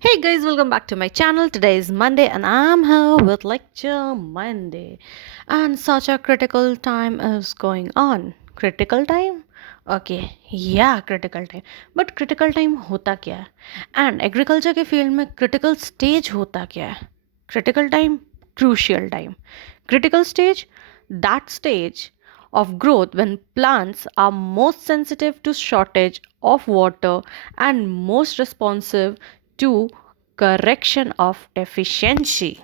Hey guys, welcome back to my channel. Today is Monday and I'm here with Lecture Monday. And such a critical time is going on. Critical time? Okay, yeah, critical time. But critical time होता क्या है? And agriculture के field में critical stage होता क्या है? Critical time? Crucial time. Critical stage? That stage of growth when plants are most sensitive to shortage of water and most responsive to correction of deficiency.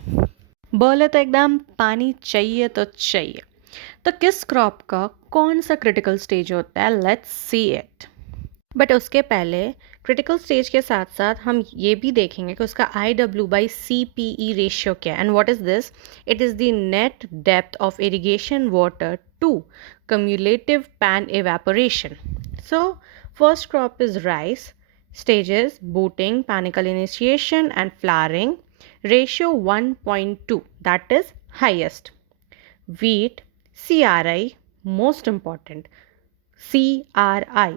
बोले तो एकदम पानी चाहिए तो चाहिए. तो किस क्रॉप का कौन सा क्रिटिकल स्टेज होता है? Let's see it. बट उसके पहले क्रिटिकल स्टेज के साथ साथ हम ये भी देखेंगे कि उसका IW/CPE रेशियो क्या है. And what is this? It is the net depth of irrigation water to cumulative pan evaporation. So first crop is rice. Stages: booting, panicle initiation and flowering. Ratio 1.2, that is highest. Wheat, CRI, most important. CRI,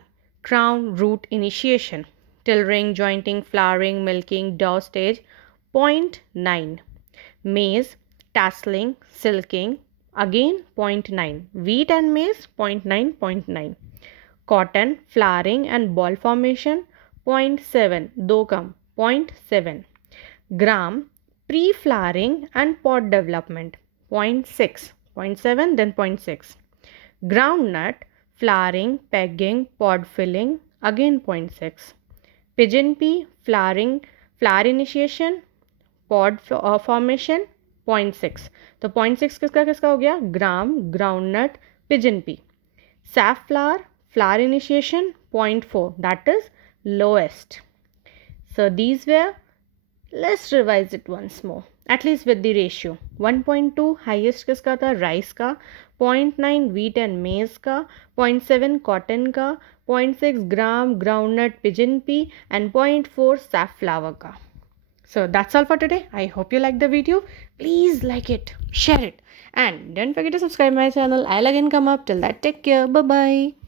crown root initiation. Tillering, jointing, flowering, milking, dough stage, 0.9. Maize, tasseling, silking, again 0.9. Wheat and maize, 0.9, 0.9. Cotton, flowering and ball formation, 0.7. दो कम, 0.7. Gram, pre-flowering and pod development, 0.6. 0.7 then 0.6. Groundnut, flowering, pegging, pod filling, again 0.6. Pigeon pea, flowering, flower initiation, pod formation, 0.6. तो 0.6 किसका किसका हो गया? Gram, groundnut, pigeon pea. Safflower, flower initiation, 0.4, that is lowest. So these were, let's revise it once more, at least with the ratio. 1.2 highest किसका था? Rice का. 0.9 wheat and maize का. 0.7 cotton का. 0.6 gram groundnut pigeon pea and 0.4 safflower का. So that's all for today. I hope you like the video. Please like it, share it, and don't forget to subscribe my channel. I'll again come up. Till that, take care. Bye bye.